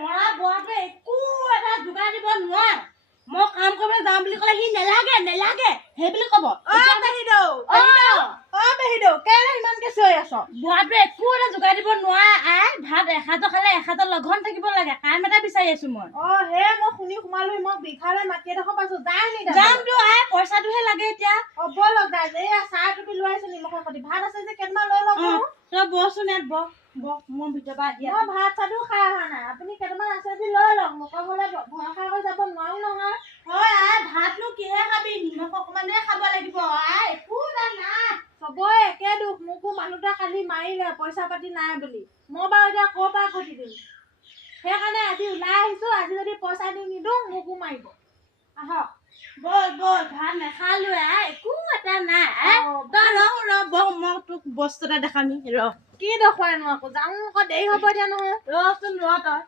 মৰা বৰটোৱে একো এটা যোগাৰ দিব নোৱাৰে মই কাম কৰিবলৈ যাম বুলি ক'লে সি নেলাগে নেলাগে সেই বুলি ক'ব বেহিদেউ কেলে ইমানকে চিঞৰি আছ বৰটোৱে একো এটা যোগাৰ দিব নোৱাৰে আই ভাত এসাঁজৰ খালে এসাঁজৰ লঘন থাকিব লাগে কাম এটা বিচাৰি আছো মই হে মই শুনি সোমালো মই বিঘালৈ মাটি এডোখৰ পাইছো যামতো আই পইচাটোহে লাগে এতিয়া ব'লক দাই এয়া চাহ টুপি লৈ আহিছো নিমখৰ সৈতে ভাত আছে যে কেইটামান লৈ লওক তই বচোন ইয়াত মোৰ ভিতৰৰ পৰা আহি মই ভাত চাতো খাই অহা নাই আপুনি কেইটামান আছে যদি লৈ লওক মোকৰ ঘৰলৈ ভৰসা কৰি যাব নোৱাৰো নহয় হয় আই ভাতনো কিহে খাবি নিমখ অকমানহে খাব লাগিব আই একো নাই চবৰে একে দুখ মোকো মানুহটোৱে কালি মাৰিলে পইচা পাতি নাই বুলি মই বাৰু এতিয়া ক'ৰ পৰা ঘটি দিম সেইকাৰণে আজি ওলাই আহিছো আজি যদি পইচা দি নিদিওঁ মোকো মাৰিব আহক বল ভাত নাখালো আই একো এটা নাই তই ৰ মই তোক বস্তু এটা দেখামি ৰ কি দেখুৱাইনো আকৌ যাওঁ আকৌ দেৰি হ'ব এতিয়া নহয় ৰচোন ৰ তই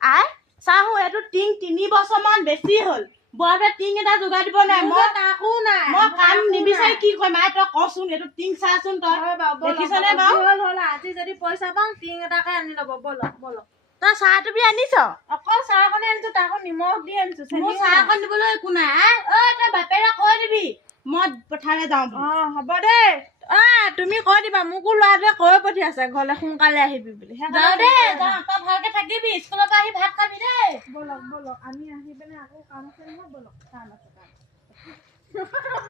আই চাহো এইটো টিং 3 বছৰমান বেছি হ'ল বৰটোৱে টিং এটা যোগাৰ দিব নাই মই তাকো নাই মই কাম নিবিচাৰি কি কৰিম আই তই কচোন এইটো টিং চাচোন তই দেখিছনে বাৰু হ'ল আজি যদি পইচা পাওঁ টিং এটাকে আনি ল'ব ব'লক তই চাহ টুপি আনিছ অকল চাহ অকণে আনিছো তাকো নিমখ দি আনিছো মোৰ চাহ অকণ দিবলৈ একো নাই তই বাপেৰে কৈ দিবি মই পথাৰলৈ যাওঁ হ'ব দেই তুমি কৈ দিবা মোকো ল'ৰাটোৱে কৈ পঠিয়াইছে ঘৰলৈ সোনকালে আহিবি বুলি যাওঁ দেই যাওঁ তই ভালকে থাকিবি স্কুলৰ পৰা আহি ভাত খাবি দেই ব'লক আমি আহি পিনে আকৌ কাম আছে নহয় ব'লক কাম আছে